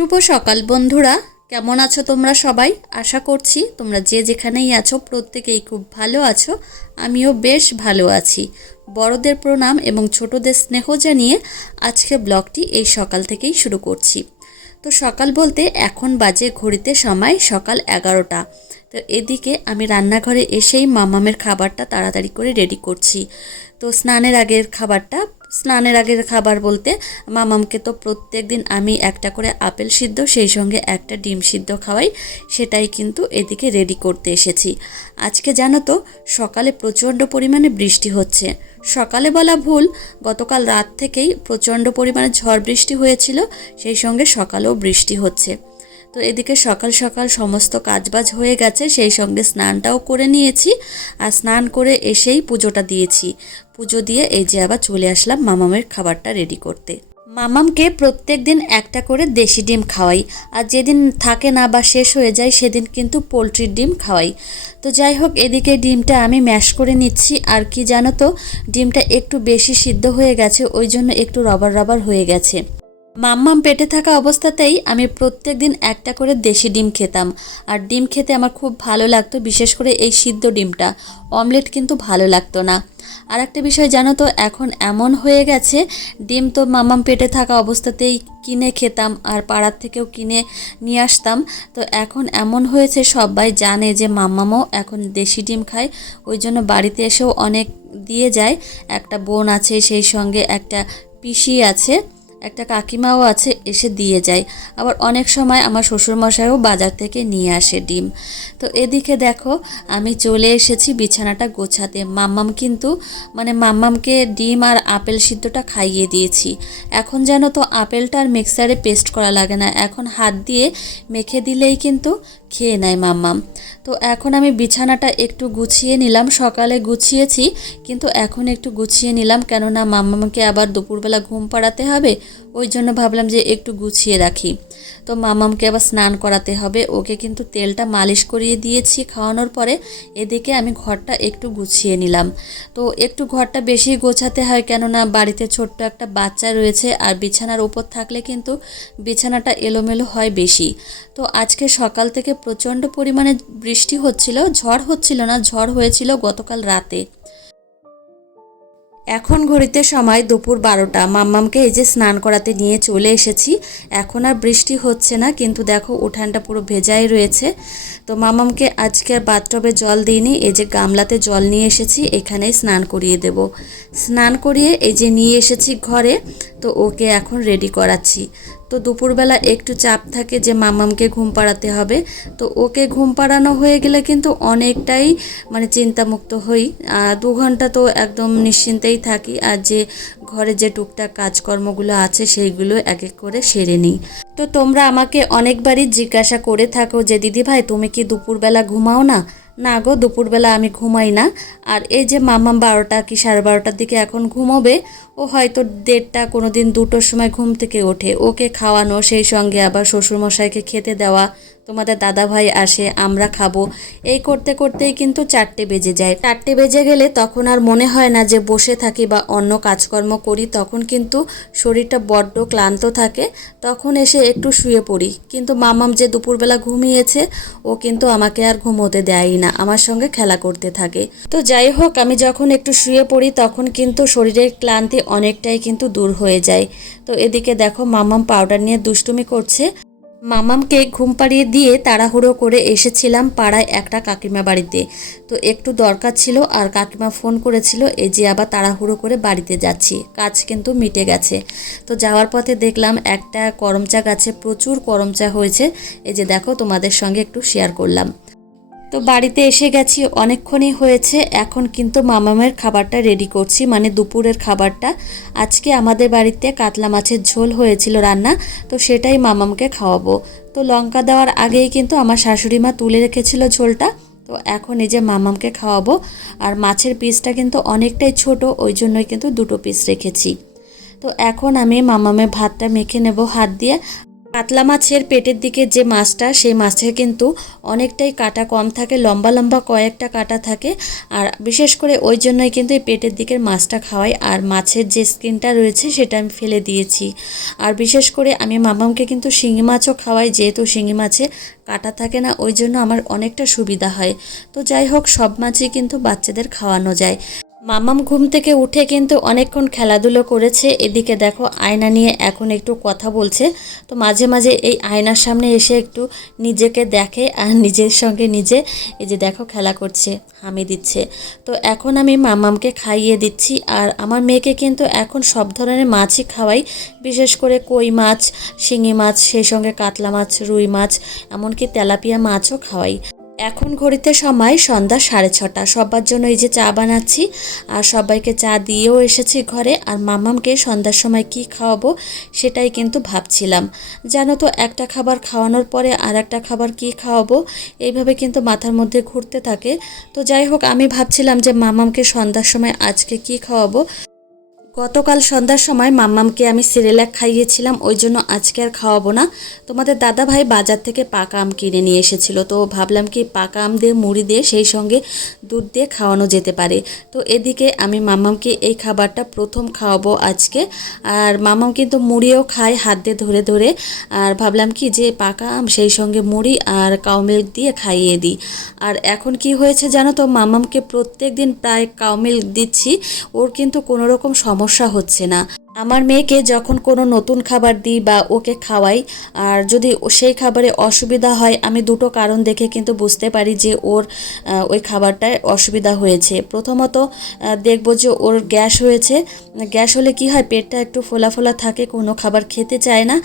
শুভ সকাল বন্ধুরা। কেমন আছো তোমরা সবাই? আশা করছি তোমরা যে যেখানেই আছো প্রত্যেকেই খুব ভালো আছো। আমিও বেশ ভালো আছি। বড়দের প্রণাম এবং ছোটদের স্নেহ জানিয়ে আজকে ব্লগটি এই সকাল থেকেই শুরু করছি। তো সকাল বলতে এখন বাজে ঘড়িতে সময় সকাল এগারোটা। তো এদিকে আমি রান্নাঘরে এসেই মামামের খাবারটা তাড়াতাড়ি করে রেডি করছি। তো স্নানের আগের খাবারটা, স্নানের আগের খাবার বলতে মামামকে তো প্রত্যেক দিন আমি একটা করে আপেল সিদ্ধ, সেই সঙ্গে একটা ডিম সিদ্ধ খাওয়াই, সেটাই কিন্তু এদিকে রেডি করতে এসেছি। আজকে জানো তো, সকালে প্রচণ্ড পরিমাণে বৃষ্টি হচ্ছে। সকালে বলা ভুল, গতকাল রাত থেকেই প্রচণ্ড পরিমাণে ঝড় বৃষ্টি হয়েছিল, সেই সঙ্গে সকালেও বৃষ্টি হচ্ছে। তো এদিকে সকাল সকাল সমস্ত কাজবাজ হয়ে গেছে, সেই সঙ্গে স্নানটাও করে নিয়েছি আর স্নান করে এসেই পুজোটা দিয়েছি। পুজো দিয়ে এই যে আবার চলে আসলাম মামামের খাবারটা রেডি করতে। মামামকে প্রত্যেক দিন একটা করে দেশি ডিম খাওয়াই আর যেদিন থাকে না বা শেষ হয়ে যায় সেদিন কিন্তু পোলট্রির ডিম খাওয়াই। তো যাই হোক, এদিকে ডিমটা আমি ম্যাশ করে নিচ্ছি আর কি জানো তো, ডিমটা একটু বেশি সিদ্ধ হয়ে গেছে, ওই জন্য একটু রবার রবার হয়ে গেছে। মাম্মাম পেটে থাকা অবস্থাতেই আমি প্রত্যেক দিন একটা করে দেশি ডিম খেতাম। আর ডিম খেতে আমার খুব ভালো লাগতো, বিশেষ করে এই সিদ্ধ ডিমটা। অমলেট কিন্তু ভালো লাগতো না। আর একটা বিষয় জানো তো, এখন এমন হয়ে গেছে, ডিম তো মামাম পেটে থাকা অবস্থাতেই কিনে খেতাম আর পাড়ার থেকেও কিনে নিয়ে আসতাম। তো এখন এমন হয়েছে, সবাই জানে যে মাম্মামও এখন দেশি ডিম খায়। ওই জন্য বাড়িতে এসেও অনেক দিয়ে যায়। একটা বোন আছে, সেই সঙ্গে একটা পিসি আছে। একটা কাকিমাও আছে, এসে দিয়ে যায়। আবার অনেক সময় আমার শ্বশুরমশাইও বাজার থেকে নিয়ে আসে ডিম। তো এদিকে দেখো, আমি চলে এসেছি বিছানাটা গোছাতে। মাম্মাম কিন্তু মানে মাম্মামকে ডিম আর আপেল সিদ্ধটা খাইয়ে দিয়েছি। এখন যেন তো আপেলটা আর মিক্সারে পেস্ট করা লাগে না। এখন হাত দিয়ে মেখে দিলেই কিন্তু খেয়ে নেয় মাম্মাম। তো এখন আমি বিছানাটা একটু গুছিয়ে নিলাম। সকালে গুছিয়েছি, কিন্তু এখন একটু গুছিয়ে নিলাম। কেননা মাম্মামকে আবার দুপুরবেলা ঘুম পাড়াতে হবে। ওই জন্য ভাবলাম যে একটু গুছিয়ে রাখি। তো মামামকে আবার স্নান করাতে হবে। ওকে কিন্তু তেলটা মালিশ করিয়ে দিয়েছি খাওয়ানোর পরে। এদিকে আমি ঘরটা একটু গুছিয়ে নিলাম। তো একটু ঘরটা বেশি গোছাতে হয় কেননা বাড়িতে ছোট্ট একটা বাচ্চা রয়েছে আর বিছানার ওপর থাকলে কিন্তু বিছানাটা এলোমেলো হয় বেশি। তো আজকে সকাল থেকে প্রচণ্ড পরিমাণে বৃষ্টি হচ্ছিল, ঝড় হচ্ছিল না, ঝড় হয়েছিল গতকাল রাতে। এখন ঘড়িতে সময় দুপুর বারোটা। মাম্মামকে এই যে স্নান করাতে নিয়ে চলে এসেছি। এখন আর বৃষ্টি হচ্ছে না, কিন্তু দেখো উঠানটা পুরো ভেজাই রয়েছে। তো মাম্মামকে আজকে আর বাথটবে জল দিইনি, এই যে গামলাতে জল নিয়ে এসেছি, এখানেই স্নান করিয়ে দেব। স্নান করিয়ে এই যে নিয়ে এসেছি ঘরে, তো ওকে এখন রেডি করাচ্ছি। তো দুপুরবেলা একটু চাপ থাকে যে মামামকে ঘুম পাড়াতে হবে। তো ওকে ঘুম পাড়ানো হয়ে গেলে কিন্তু অনেকটাই মানে চিন্তামুক্ত হই। দু ঘণ্টা তো একদম নিশ্চিন্তেই থাকি। আর যে ঘরে যে টুকটাক কাজকর্মগুলো আছে সেইগুলো এক এক করে সেরে নিই। তো তোমরা আমাকে অনেকবারই জিজ্ঞাসা করে থাকো যে দিদি ভাই তুমি কি দুপুরবেলা ঘুমাও না? না গো, দুপুরবেলা আমি ঘুমাই না। আর এই যে মামা বারোটা কি সাড়ে বারোটার দিকে এখন ঘুমোবে, ও হয়তো দেড়টা কোনো দিন দুটোর সময় ঘুম থেকে ওঠে। ওকে খাওয়ানো, সেই সঙ্গে আবার শ্বশুরমশাইকে খেতে দেওয়া তোমাদের দাদা ভাই আসে, আমরা খাব। এই করতে করতেই কিন্তু চারটে বেজে যায়। চারটে বেজে গেলে তখন আর মনে হয় না যে বসে থাকি বা অন্য কাজকর্ম করি। তখন কিন্তু শরীরটা বড্ড ক্লান্ত থাকে। তখন এসে একটু শুয়ে পড়ি। কিন্তু মামাম যে দুপুরবেলা ঘুমিয়েছে, ও কিন্তু আমাকে আর ঘুমোতে দেয়ই না। আমার সঙ্গে খেলা করতে থাকে। তো যাই হোক, আমি যখন একটু শুয়ে পড়ি, তখন কিন্তু শরীরের ক্লান্তি অনেকটাই কিন্তু দূর হয়ে যায়। তো এদিকে দেখো, মামাম পাউডার নিয়ে দুষ্টুমি করছে। মামামকে ঘুম পাড়িয়ে দিয়ে তাড়াহুড়ো করে এসেছিলাম পাড়ায় একটা কাকিমা বাড়িতে। তো একটু দরকার ছিল আর কাকিমা ফোন করেছিল এই যে আবার তাড়াহুড়ো করে বাড়িতে যাচ্ছি, কাজ কিন্তু মিটে গেছে। তো যাওয়ার পথে দেখলাম একটা করমচা গাছে প্রচুর করমচা হয়েছে। এই যে দেখো তোমাদের সঙ্গে একটু শেয়ার করলাম। তো বাড়িতে এসে গেছি, অনেকক্ষণই হয়েছে, এখন কিন্তু মামামের খাবারটা রেডি করছি মানে দুপুরের খাবারটা। আজকে আমাদের বাড়িতে কাতলা মাছের ঝোল হয়েছিল রান্না, তো সেটাই মামামকে খাওয়াবো। তো লঙ্কা দেওয়ার আগেই কিন্তু আমার শাশুড়ি মা তুলে রেখেছিল ঝোলটা, তো এখন এই যে মামামকে খাওয়াবো। আর মাছের পিসটা কিন্তু অনেকটাই ছোট, ওই জন্যই কিন্তু দুটো পিস রেখেছি। তো এখন আমি মামামের ভাতটা মেখে নেব হাত দিয়ে। কাতলা মাছের পেটের দিকে যে মাছটা, সেই মাছে কিন্তু অনেকটাই কাটা কম থাকে, লম্বা লম্বা কয়েকটা কাটা থাকে। আর বিশেষ করে ওই জন্যই কিন্তু এই পেটের দিকের মাছটা খাওয়াই। আর মাছের যে স্কিনটা রয়েছে, সেটা আমি ফেলে দিয়েছি। আর বিশেষ করে আমি মামামকে কিন্তু শিঙি মাছও খাওয়াই, যেহেতু শিঙি মাছে কাটা থাকে না, ওই জন্য আমার অনেকটা সুবিধা হয়। তো যাই হোক, সব মাছই কিন্তু বাচ্চাদের খাওয়ানো যায়। মামাম ঘুম থেকে উঠে কিন্তু অনেকক্ষণ খেলাধুলো করেছে। এদিকে দেখো, আয়না নিয়ে এখন একটু কথা বলছে। তো মাঝে মাঝে এই আয়নার সামনে এসে একটু নিজেকে দেখে আর নিজের সঙ্গে নিজে এই যে দেখো খেলা করছে, হামি দিচ্ছে। তো এখন আমি মামামকে খাইয়ে দিচ্ছি আর আমার মেয়েকে কিন্তু এখন সব ধরনের মাছই খাওয়াই, বিশেষ করে কই মাছ, শিঙি মাছ, সেই সঙ্গে কাতলা মাছ, রুই মাছ, এমনকি তেলাপিয়া মাছও খাওয়াই। এখন ঘড়িতে সময় সন্ধ্যা সাড়ে ছটা। সবার জন্য এই যে চা বানাচ্ছি, আর সবাইকে চা দিয়েও এসেছি ঘরে, আর মামামকে সন্ধ্যার সময় কি খাওয়াবো সেটাই কিন্তু ভাবছিলাম। জানো তো, একটা খাবার খাওয়ানোর পরে আর একটা খাবার কি খাওয়াবো, এইভাবে কিন্তু মাথার মধ্যে ঘুরতে থাকে। তো যাই হোক, আমি ভাবছিলাম যে মামামকে সন্ধ্যার সময় আজকে কি খাওয়াবো। গতকাল সন্ধ্যার সময় মাম্মামকে আমি সিরেলাক খাইয়েছিলাম, ওই জন্য আজকে আর খাওয়াবো না। তোমাদের দাদা ভাই বাজার থেকে পাকা আম কিনে নিয়ে এসেছিল, তো ভাবলাম কি পাকা আম দিয়ে, মুড়ি দিয়ে সেই সঙ্গে দুধ দিয়ে খাওয়ানো যেতে পারে। তো এদিকে আমি মাম্মামকে এই খাবারটা প্রথম খাওয়াবো আজকে। আর মাম্মাম কিন্তু মুড়িও খায়, হাত দিয়ে ধরে ধরে। আর ভাবলাম কি যে পাকা আম, সেই সঙ্গে মুড়ি আর কাউ মিল্ক দিয়ে খাইয়ে দিই। আর এখন কি হয়েছে জানো তো, মাম্মামকে প্রত্যেক দিন প্রায় কাউ মিল্ক দিচ্ছি, ওর কিন্তু কোনো রকম সমস্যা হচ্ছে না। আমার মেয়েকে যখন কোনো নতুন খাবার দিই বা ওকে খাওয়াই, আর যদি সেই খাবারে অসুবিধা হয়, আমি দুটো কারণ দেখে কিন্তু বুঝতে পারি যে ওর ওই খাবারটায় অসুবিধা হয়েছে। প্রথমত দেখব যে ওর গ্যাস হয়েছে। গ্যাস হলে কি হয়, পেটটা একটু ফোলা ফোলা থাকে, কোনো খাবার খেতে চায় না।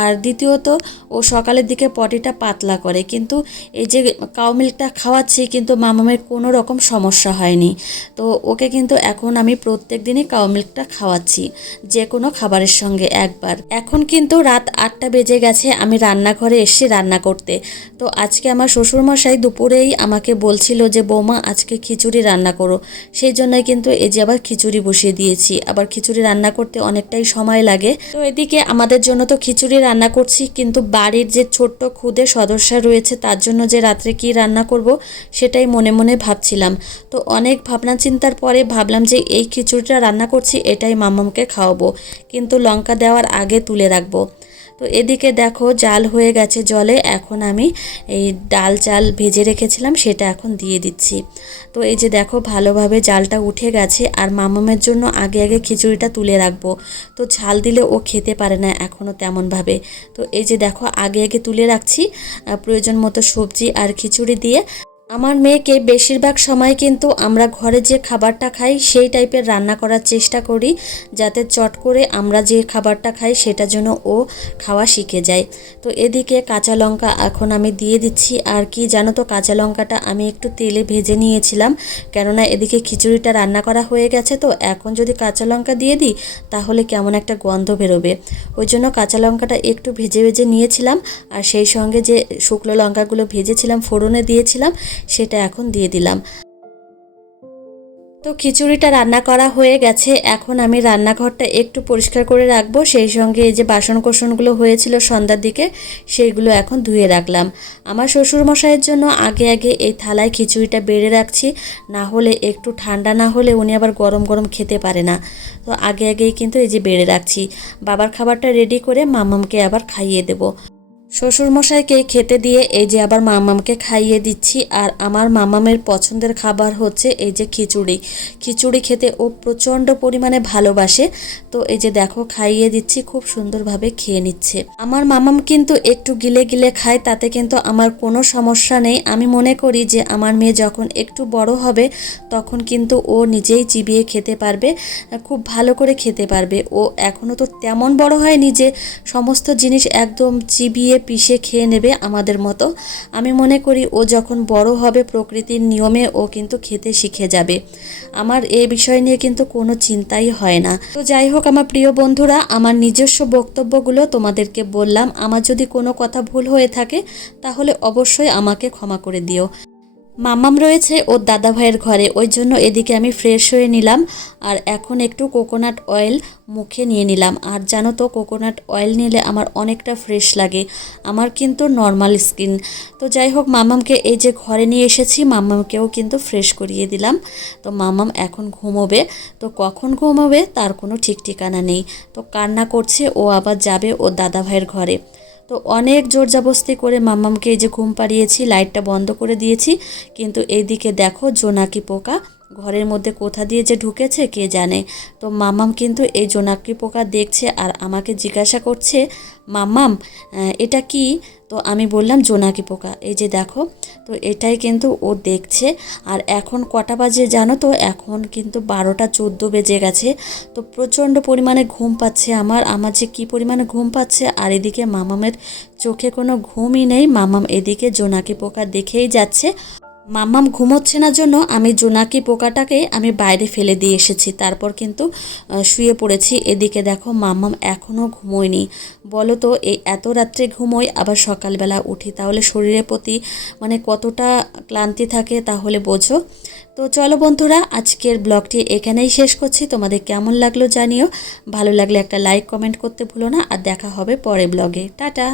আর দ্বিতীয়ত, ও সকালের দিকে পটিটা পাতলা করে। কিন্তু এই যে কাউ মিল্কটা খাওয়াচ্ছি, কিন্তু মামামের কোনো রকম সমস্যা হয়নি। তো ওকে কিন্তু এখন আমি প্রত্যেক দিনই কাউ মিল্কটা খাওয়াচ্ছি। যে কোনো খাবারের সঙ্গে একবার। এখন কিন্তু রাত আটটা বেজে গেছে, আমি রান্নাঘরে এসেছি রান্না করতে। তো আজকে আমার শ্বশুরমশাই দুপুরেই আমাকে বলছিল যে, বৌমা, আজকে খিচুড়ি রান্না করো। সেই জন্যই কিন্তু এই যে আবার খিচুড়ি বসিয়ে দিয়েছি। আবার খিচুড়ি রান্না করতে অনেকটাই সময় লাগে। তো এদিকে আমাদের জন্য তো খিচুড়ি রান্না করছি, কিন্তু বাড়ির যে ছোট্ট খুদে সদস্য রয়েছে, তার জন্য যে রাত্রে কি রান্না করব, সেটাই মনে মনে ভাবছিলাম। তো অনেক ভাবনা চিন্তার পরে ভাবলাম যে, এই খিচুড়িটা রান্না করছি, এটাই মামামকে খাওয়াবো। কিন্তু লঙ্কা দেওয়ার আগে তুলে রাখব। তো এদিকে দেখো জাল হয়ে গেছে জলে, এখন আমি এই ডাল চাল ভেজে রেখেছিলাম, সেটা এখন দিয়ে দিচ্ছি। তো এই যে দেখো ভালোভাবে জালটা উঠে গেছে, আর মামামের জন্য আগে আগে খিচুড়িটা তুলে রাখব। তো ঝাল দিলে ও খেতে পারে না এখনও তেমনভাবে। তো এই যে দেখো আগে আগে তুলে রাখছি প্রয়োজন মতো সবজি আর খিচুড়ি দিয়ে আমার মেয়েকে বেশিরভাগ সময় কিন্তু আমরা ঘরে যে খাবারটা খাই সেই টাইপের রান্না করার চেষ্টা করি, যাতে চট করে আমরা যে খাবারটা খাই সেটা যেন ও খাওয়া শিখে যায়। তো এদিকে কাঁচা লঙ্কা এখন আমি দিয়ে দিচ্ছি, আর কি জানো তো কাঁচা লঙ্কাটা আমি একটু তেলে ভেজে নিয়েছিলাম, কেননা এদিকে খিচুড়িটা রান্না করা হয়ে গেছে তো, এখন যদি কাঁচা লঙ্কা দিয়ে দিই তাহলে কেমন একটা গন্ধ বেরোবে। ওই জন্য কাঁচা লঙ্কাটা একটু ভেজে ভেজে নিয়েছিলাম, আর সেই সঙ্গে যে শুকনো লঙ্কাগুলো ভেজেছিলাম, ফোড়নে দিয়েছিলাম সেটা এখন দিয়ে দিলাম। তো খিচুড়িটা রান্না করা হয়ে গেছে। এখন আমি রান্নাঘরটা একটু পরিষ্কার করে রাখব। সেই সঙ্গে এই যে বাসন কোসনগুলো হয়েছিল সন্ধ্যার দিকে, সেইগুলো এখন ধুয়ে রাখলাম। আমার শ্বশুরমশাইয়ের জন্য আগে আগে এই থালায় খিচুড়িটা বেড়ে রাখছি। না হলে একটু ঠান্ডা না হলে উনি আবার গরম গরম খেতে পারে না। তো আগে আগেই কিন্তু এই যে বেড়ে রাখছি। বাবার খাবারটা রেডি করে মামামকে আবার খাইয়ে দেবো। শ্বশুরমশাইকে খেতে দিয়ে এই যে আবার মামামকে খাইয়ে দিচ্ছি, আর আমার মামামের পছন্দের খাবার হচ্ছে এই যে খিচুড়ি। খিচুড়ি খেতে ও প্রচণ্ড পরিমাণে ভালোবাসে। তো এই যে দেখো, খাইয়ে দিচ্ছি, খুব সুন্দরভাবে খেয়ে নিচ্ছে। আমার মামাম কিন্তু একটু গিলে গিলে খায়, তাতে কিন্তু আমার কোনো সমস্যা নেই। আমি মনে করি যে আমার মেয়ে যখন একটু বড় হবে, তখন কিন্তু ও নিজেই চিবিয়ে খেতে পারবে, খুব ভালো করে খেতে পারবে। ও এখনও তো তেমন বড় হয়নি যে সমস্ত জিনিস একদম চিবিয়ে পিষে খেয়ে নেবে আমাদের মতো। আমি মনে করি ও যখন বড় হবে প্রকৃতির নিয়মে ও কিন্তু খেতে শিখে যাবে। আমার এই বিষয় নিয়ে কিন্তু কোনো চিন্তাই হয় না। তো যাই হোক আমার প্রিয় বন্ধুরা, আমার নিজস্ব বক্তব্যগুলো তোমাদেরকে বললাম। আমার যদি কোনো কথা ভুল হয়ে থাকে, তাহলে অবশ্যই আমাকে ক্ষমা করে দিও। মামাম রয়েছে ওর দাদা ভাইয়ের ঘরে। ওই জন্য এদিকে আমি ফ্রেশ হয়ে নিলাম আর এখন একটু কোকোনাট অয়েল মুখে নিয়ে নিলাম। আর জানো তো কোকোনাট অয়েল নিলে আমার অনেকটা ফ্রেশ লাগে। আমার কিন্তু নর্মাল স্কিন তো যাই হোক, মামামকে এই যে ঘরে নিয়ে এসেছি, মামামকেও কিন্তু ফ্রেশ করিয়ে দিলাম। তো মামাম এখন ঘুমোবে। তো কখন ঘুমোবে তার কোনো ঠিক ঠিকানা নেই। তো কান্না করছে, ও আবার যাবে ওর দাদা ভাইয়ের ঘরে। তো অনেক জোর জোরজাবস্তি করে মাম্মামকে এই যে ঘুম পাড়িয়েছি, লাইটটা বন্ধ করে দিয়েছি। কিন্তু এইদিকে দেখো জোনাকি পোকা, ঘরের মধ্যে কোথা দিয়ে যে ঢুকেছে কে জানে। তো মাম্মাম কিন্তু এই জোনাকি পোকা দেখছে আর আমাকে জিজ্ঞাসা করছে, মাম্মাম এটা কি? তো আমি বললাম, জোনাকি পোকা। এই যে দেখো, তো এটাই কিন্তু ও দেখছে। আর এখন কটা বাজে জানো তো? এখন কিন্তু বারোটা চোদ্দ বেজে গেছে। তো প্রচণ্ড পরিমাণে ঘুম পাচ্ছে আমার। আমার যে কী পরিমাণে ঘুম পাচ্ছে, আর এদিকে মামামের চোখে কোনো ঘুমই নেই। মামাম এদিকে জোনাকি পোকা দেখেই যাচ্ছে। মাম্মাম ঘুমোচ্ছে না জন্য আমি জোনাকি পোকাটাকে আমি বাইরে ফেলে দিয়ে এসেছি। তারপর কিন্তু শুয়ে পড়েছি। এদিকে দেখো মাম্মাম এখনও ঘুমোয়নি। বলো তো এই এত রাত্রে ঘুমোই আবার সকালবেলা উঠি। তাহলে শরীরের প্রতি মানে কতটা ক্লান্তি থাকে তাহলে বোঝো। তো চলো বন্ধুরা, আজকের ব্লগটি এখানেই শেষ করছি। তোমাদের কেমন লাগল জানিও। ভালো লাগলে একটা লাইক, কমেন্ট করতে ভুলো না। আর দেখা হবে পরে ব্লগে। টাটা!